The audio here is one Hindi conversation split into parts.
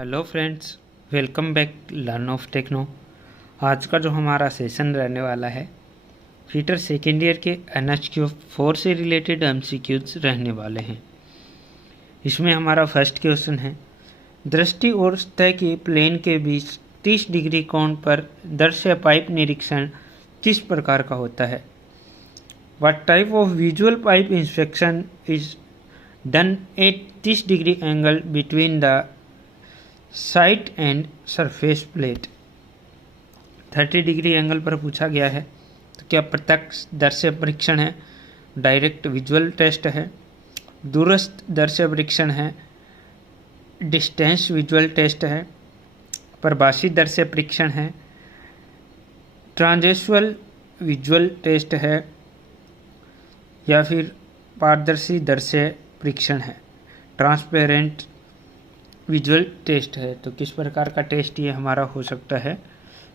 Hello friends, welcome back learn of techno. आज का जो हमारा सेशन रहने वाला है फीटर सेकेंड ईयर के NHQ4 से रिलेटेड MCQs रहने वाले हैं। इसमें हमारा फर्स्ट क्वेश्चन है, दृष्टि और सतह के प्लेन के बीच 30 डिग्री कोण पर दृश्य पाइप निरीक्षण किस प्रकार का होता है? What type of visual pipe inspection is done at 30 degree angle between the site and surface plate? 30 degree angle पर पूछा गया है, तो क्या प्रत्यक्ष दृश्य परीक्षण है, डायरेक्ट विजुअल टेस्ट है, दूरस्थ दृश्य परीक्षण है, डिस्टेंस विजुअल टेस्ट है, प्रभासी दृश्य परीक्षण है, ट्रांजेक्शुअल विजुअल टेस्ट है, या फिर पारदर्शी दृश्य परीक्षण है, ट्रांसपेरेंट विजुअल टेस्ट है? तो किस प्रकार का टेस्ट ये हमारा हो सकता है?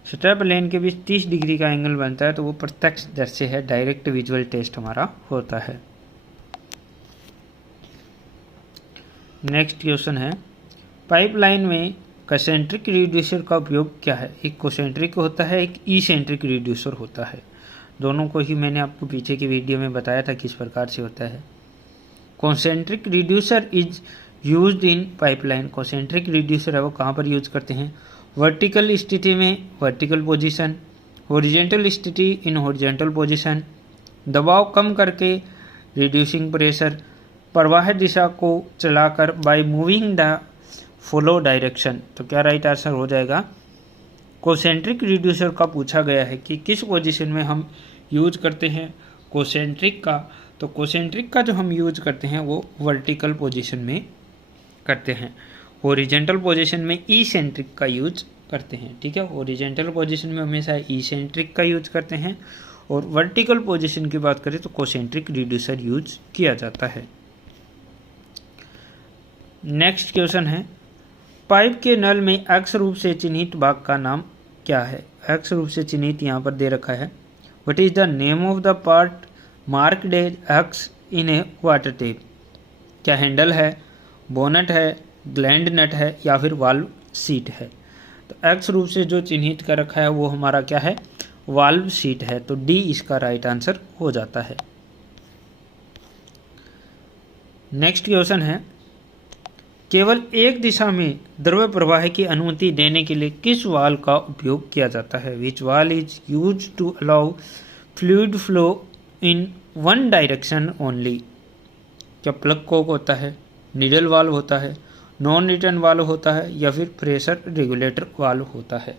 सतह प्लेन के बीच 30 डिग्री का एंगल बनता है, तो वो प्रत्यक्ष दृश्य है, डायरेक्ट विजुअल टेस्ट हमारा होता है। नेक्स्ट क्वेश्चन है, पाइपलाइन में कंसेंट्रिक रिड्यूसर का उपयोग क्या है? एक कोसेंट्रिक होता है, एक इसेंट्रिक रिड्यूसर होता है। दोनों को ही मैंने आपको पीछे की वीडियो में बताया था किस प्रकार से होता है। Concentric reducer is used in pipeline. Concentric reducer है वो कहाँ पर यूज करते हैं? वर्टिकल स्थिति में वर्टिकल पोजीशन, हॉरिजॉन्टल स्थिति इन हॉरिजॉन्टल पोजीशन, दबाव कम करके रिड्यूसिंग प्रेशर, प्रवाह दिशा को चलाकर by moving the flow direction. तो क्या राइट आंसर हो जाएगा? कॉन्सेंट्रिक रिड्यूसर का पूछा गया है कि किस पोजीशन में हम यूज करते हैं कॉन्सेंट्रिक का। तो कॉन्सेंट्रिक का जो हम यूज करते हैं वो वर्टिकल पोजीशन में करते हैं, हॉरिजॉन्टल पोजीशन में इसेंट्रिक का यूज करते हैं। ठीक है, हॉरिजॉन्टल पोजीशन में हमेशा इसेंट्रिक का यूज करते हैं, और वर्टिकल पोजीशन की बात करें तो कॉन्सेंट्रिक रिड्यूसर यूज किया जाता है। नेक्स्ट क्वेश्चन है, पाइप के नल में अक्ष रूप से चिन्हित भाग का नाम क्या है? अक्ष रूप से चिन्हित यहाँ पर दे रखा है। What is the name of the part marked as X in a water tap? क्या हैंडल है, बोनट है, ग्लैंड नट है, या फिर वाल्व सीट है? तो अक्ष रूप से जो चिन्हित कर रखा है वो हमारा क्या है? वाल्व सीट है। तो डी इसका राइट आंसर हो जाता है। नेक्स्ट क्वेश्चन है, केवल एक दिशा में द्रव प्रवाह की अनुमति देने के लिए किस वाल्व का उपयोग किया जाता है? Which valve is use to allow fluid flow in one direction only? क्या प्लग कॉक होता है, नीडल वाल्व होता है, नॉन रिटर्न वाल्व होता है, या फिर प्रेशर रेगुलेटर वाल्व होता है?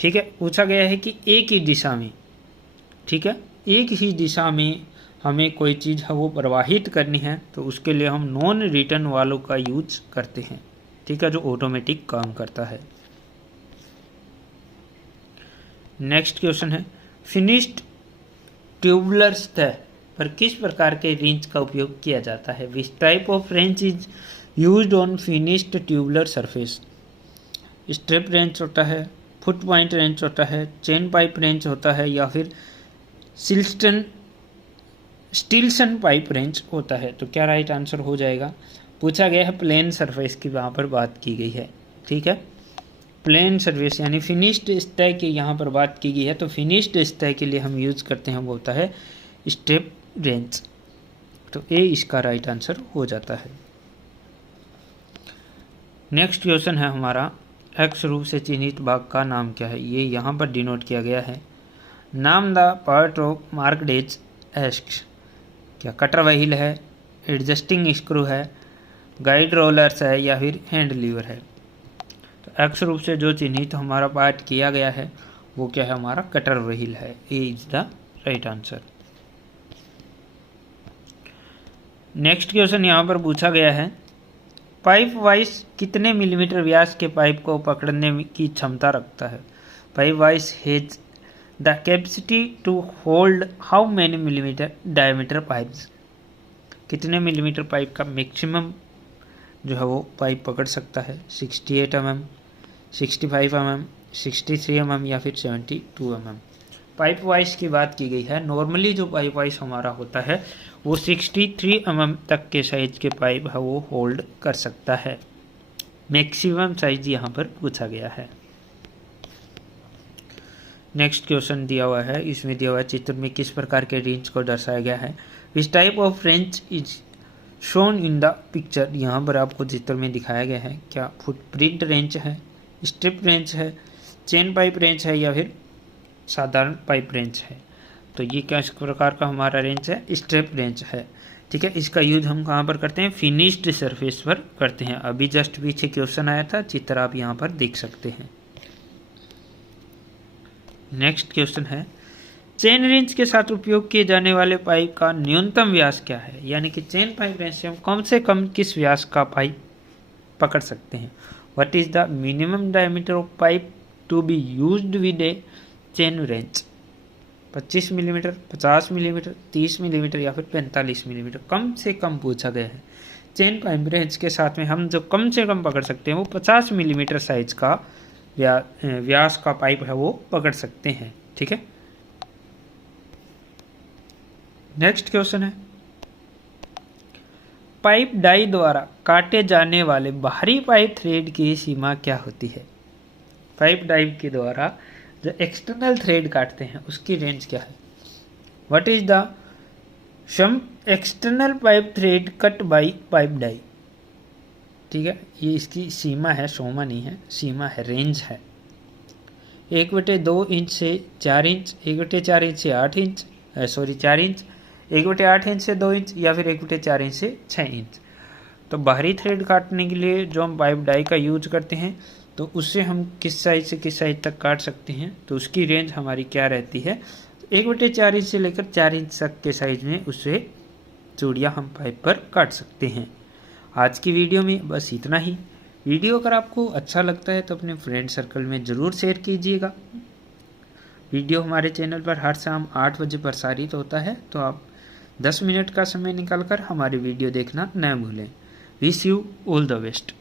ठीक है, पूछा गया है कि एक ही दिशा में, ठीक है, एक ही दिशा में हमें कोई चीज़ है वो प्रवाहित करनी है, तो उसके लिए हम नॉन रिटर्न वाल्व का यूज करते हैं। ठीक है, जो ऑटोमेटिक काम करता है। नेक्स्ट क्वेश्चन है, फिनिश्ड ट्यूबुलर सतह पर किस प्रकार के रेंच का उपयोग किया जाता है? Which type of wrench is used on finished tubular surface? Strip wrench होता है, फुट पॉइंट रेंच होता है, चेन पाइप रेंच होता है, या फिर स्टील्सन पाइप रेंच होता है? तो क्या राइट आंसर हो जाएगा? पूछा गया है प्लेन सरफेस की वहाँ पर बात की गई है। ठीक है, प्लेन सरफेस यानी फिनिश्ड सतह की यहाँ पर बात की गई है, तो फिनिश्ड सतह के लिए हम यूज करते हैं वो होता है स्ट्रिप रेंच। तो ए इसका राइट आंसर हो जाता है। नेक्स्ट क्वेश्चन है हमारा, एक्स रूप से चिन्हित भाग का नाम क्या है? ये यहाँ पर डिनोट किया गया है। नाम the part of marked as X. क्या कटर व्हील है, एडजस्टिंग स्क्रू है, गाइड रोलर्स है, या फिर हैंड लीवर है? तो एक्स रूप से जो चिन्हित हमारा पार्ट किया गया है वो क्या है? हमारा कटर व्हील है। A is the right answer. Next question यहाँ पर पूछा गया है, पाइप वाइस कितने मिलीमीटर व्यास के पाइप को पकड़ने की क्षमता रखता है? Pipe vice has the capacity to hold how many millimetre diameter pipes? कितने मिलीमीटर पाइप का मैक्सिमम जो है वो पाइप पकड़ सकता है? 68 mm, 65 mm, 63 mm, या फिर 72 mm? पाइप वाइस की बात की गई है। नॉर्मली जो पाइप वाइस हमारा होता है वो 63 mm तक के साइज के पाइप है वो होल्ड कर सकता है। मैक्सिमम साइज यहाँ पर पूछा गया है। नेक्स्ट क्वेश्चन दिया हुआ है, इसमें दिया हुआ है चित्र में किस प्रकार के रेंज को दर्शाया गया है। Which type of range is shown in the picture. यहाँ पर आपको चित्र में दिखाया गया है, क्या फुटप्रिंट रेंज है, स्ट्रिप रेंज है, चेन पाइप रेंज है या फिर साधारण पाइप रेंज है। तो ये क्या इस प्रकार का हमारा रेंज है, स्ट्रिप रेंज है। ठीक है, इसका यूज हम कहाँ पर करते हैं, फिनिश्ड सरफेस पर करते हैं। अभी जस्ट पीछे क्वेश्चन आया था, चित्र आप यहाँ पर देख सकते हैं। नेक्स्ट क्वेश्चन है, चेन रेंज के साथ उपयोग किए जाने वाले पाइप का न्यूनतम व्यास क्या है। यानी कि चेन पाइप रेंज से हम कम से कम किस व्यास का पाइप पकड़ सकते हैं। What is the minimum diameter of pipe to be used with a chain wrench. 25 millimetre, 50 millimetre, 30 millimetre या फिर 45 मिलीमीटर। कम से कम पूछा गया है। चेन पाइप रेंज के साथ में हम जो कम से कम पकड़ सकते हैं वो 50 मिलीमीटर साइज का व्यास का पाइप है वो पकड़ सकते हैं। ठीक है, नेक्स्ट क्वेश्चन है, पाइप डाई द्वारा काटे जाने वाले बाहरी पाइप थ्रेड की सीमा क्या होती है। पाइप डाई के द्वारा जो एक्सटर्नल थ्रेड काटते हैं उसकी रेंज क्या है। What is the some external pipe thread cut by pipe die. ठीक है, ये इसकी सीमा है, सोमा नहीं है, सीमा है, रेंज है। 1/2 इंच से 4 इंच, 1/4 इंच से 8 इंच, 4 इंच, 1/8 इंच से 2 इंच या फिर 1/4 इंच से 6 इंच। तो बाहरी थ्रेड काटने के लिए जो हम पाइप डाई का यूज करते हैं तो उससे हम किस साइज से किस साइज तक काट सकते हैं, तो उसकी रेंज हमारी क्या रहती है, 1/4 इंच से लेकर 4 इंच तक के साइज में उससे चूड़ियाँ हम पाइप पर काट सकते हैं। आज की वीडियो में बस इतना ही। वीडियो अगर आपको अच्छा लगता है तो अपने फ्रेंड सर्कल में ज़रूर शेयर कीजिएगा। वीडियो हमारे चैनल पर हर शाम 8 बजे प्रसारित होता है, तो आप 10 मिनट का समय निकालकर हमारी वीडियो देखना न भूलें। Wish you all the best.